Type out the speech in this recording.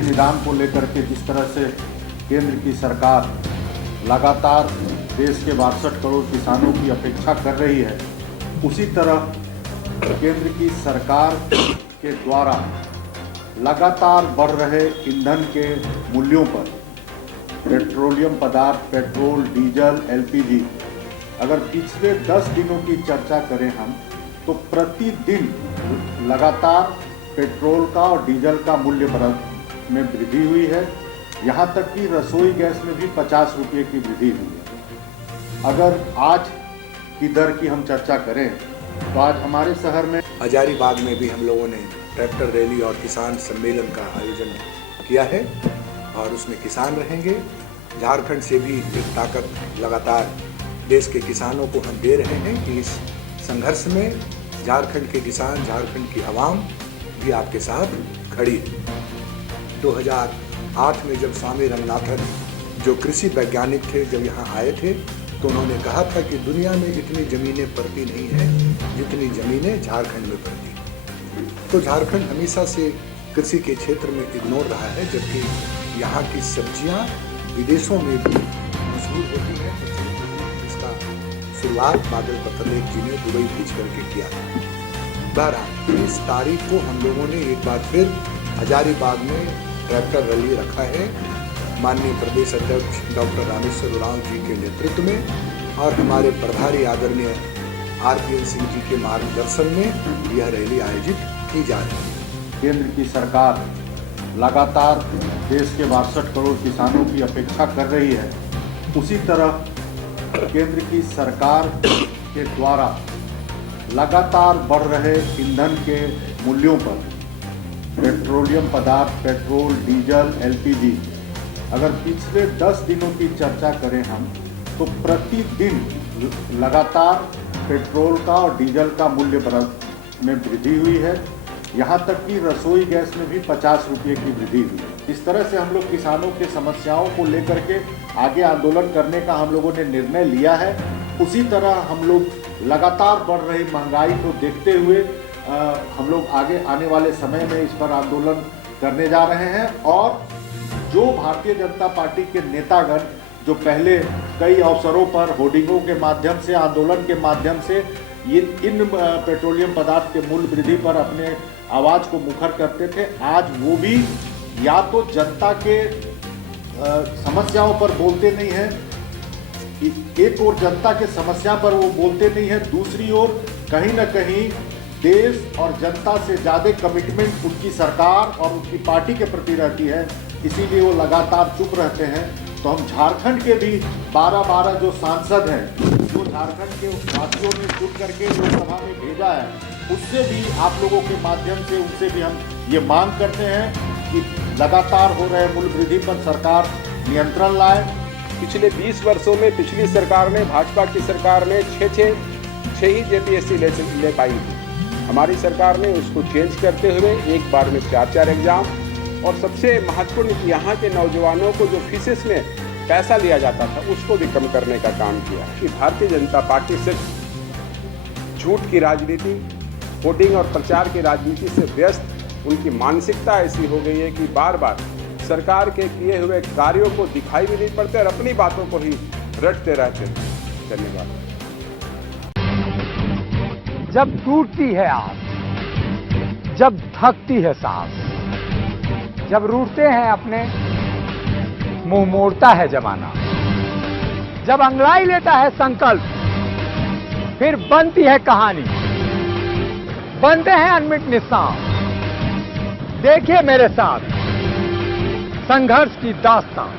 के निदान को लेकर के जिस तरह से केंद्र की सरकार लगातार देश के 62 करोड़ किसानों की अपेक्षा कर रही है, उसी तरह केंद्र की सरकार के द्वारा लगातार बढ़ रहे ईंधन के मूल्यों पर, पेट्रोलियम पदार्थ, पेट्रोल, डीजल, एलपीजी, अगर पिछले 10 दिनों की चर्चा करें हम, तो प्रतिदिन लगातार पेट्रोल का और डीजल का मूल्य में वृद्धि हुई है। यहाँ तक कि रसोई गैस में भी 50 रुपये की वृद्धि हुई है। अगर आज की दर की हम चर्चा करें तो आज हमारे शहर में हजारीबाग में भी हम लोगों ने ट्रैक्टर रैली और किसान सम्मेलन का आयोजन किया है और उसमें किसान रहेंगे। झारखंड से भी एक ताकत लगातार देश के किसानों को हम दे रहे हैं कि इस संघर्ष में झारखंड के किसान, झारखंड की आवाम भी आपके साथ खड़ी है। 2008 में जब स्वामी रंगनाथन जो कृषि वैज्ञानिक थे, जब यहाँ आए थे तो उन्होंने कहा था कि दुनिया में इतनी ज़मीनें पड़ती नहीं हैं जितनी ज़मीनें झारखंड में पड़ती। तो झारखंड हमेशा से कृषि के क्षेत्र में इग्नोर रहा है, जबकि यहाँ की सब्जियाँ विदेशों में भी मशहूर होती हैं। इसका शुरुआत बादल पत्रलेख जी ने दुबई भेज करके किया था। 20 तारीख को हम लोगों ने एक बार फिर हजारीबाग में ट्रैक्टर रैली रखा है, माननीय प्रदेश अध्यक्ष डॉक्टर रामेश्वर उरांव जी के नेतृत्व में, और हमारे प्रभारी आदरणीय आरपीएन सिंह जी के मार्गदर्शन में यह रैली आयोजित की जा रही है। केंद्र की सरकार लगातार देश के 62 करोड़ किसानों की अपेक्षा कर रही है, उसी तरह केंद्र की सरकार के द्वारा लगातार बढ़ रहे ईंधन के मूल्यों पर, पेट्रोलियम पदार्थ, पेट्रोल, डीजल, एलपीजी, अगर पिछले 10 दिनों की चर्चा करें हम, तो प्रतिदिन लगातार पेट्रोल का और डीजल का मूल्य में वृद्धि हुई है। यहाँ तक कि रसोई गैस में भी 50 रुपये की वृद्धि हुई है। इस तरह से हम लोग किसानों के समस्याओं को लेकर के आगे आंदोलन करने का हम लोगों ने निर्णय लिया है। उसी तरह हम लोग लगातार बढ़ रही महंगाई को देखते हुए हम लोग आगे आने वाले समय में इस पर आंदोलन करने जा रहे हैं। और जो भारतीय जनता पार्टी के नेतागण जो पहले कई अवसरों पर होर्डिंगों के माध्यम से, आंदोलन के माध्यम से इन पेट्रोलियम पदार्थ के मूल्य वृद्धि पर अपने आवाज़ को मुखर करते थे, आज वो भी या तो जनता के समस्याओं पर बोलते नहीं हैं, एक ओर जनता के समस्या पर वो बोलते नहीं है, दूसरी ओर कहीं ना कहीं देश और जनता से ज़्यादा कमिटमेंट उनकी सरकार और उनकी पार्टी के प्रति रहती है, इसीलिए वो लगातार चुप रहते हैं। तो हम झारखंड के भी 12 जो सांसद हैं, जो झारखंड के वासियों ने चुन करके लोकसभा में भेजा है, उससे भी आप लोगों के माध्यम से उनसे भी हम ये मांग करते हैं कि लगातार हो रहे मूल्य वृद्धि पर सरकार नियंत्रण लाए। पिछले 20 वर्षों में पिछली सरकार ने, भाजपा की सरकार ने 6 ही जेपीएससी ले पाई थी। हमारी सरकार ने उसको चेंज करते हुए एक बार में 4 एग्जाम, और सबसे महत्वपूर्ण कि यहाँ के नौजवानों को जो फीसेस में पैसा लिया जाता था उसको भी कम करने का काम किया। कि भारतीय जनता पार्टी सिर्फ झूठ की राजनीति, होर्डिंग और प्रचार की राजनीति से व्यस्त उनकी मानसिकता ऐसी हो गई है कि बार बार सरकार के किए हुए कार्यों को दिखाई भी नहीं पड़ते और अपनी बातों को ही रटते रहते हैं। धन्यवाद। जब टूटती है आस, जब थकती है सांस, जब रूठते हैं अपने, मुंह मोड़ता है जमाना, जब अंगड़ाई लेता है संकल्प, फिर बनती है कहानी, बनते हैं अनमिट निशान। देखिए मेरे साथ संघर्ष की दास्तान।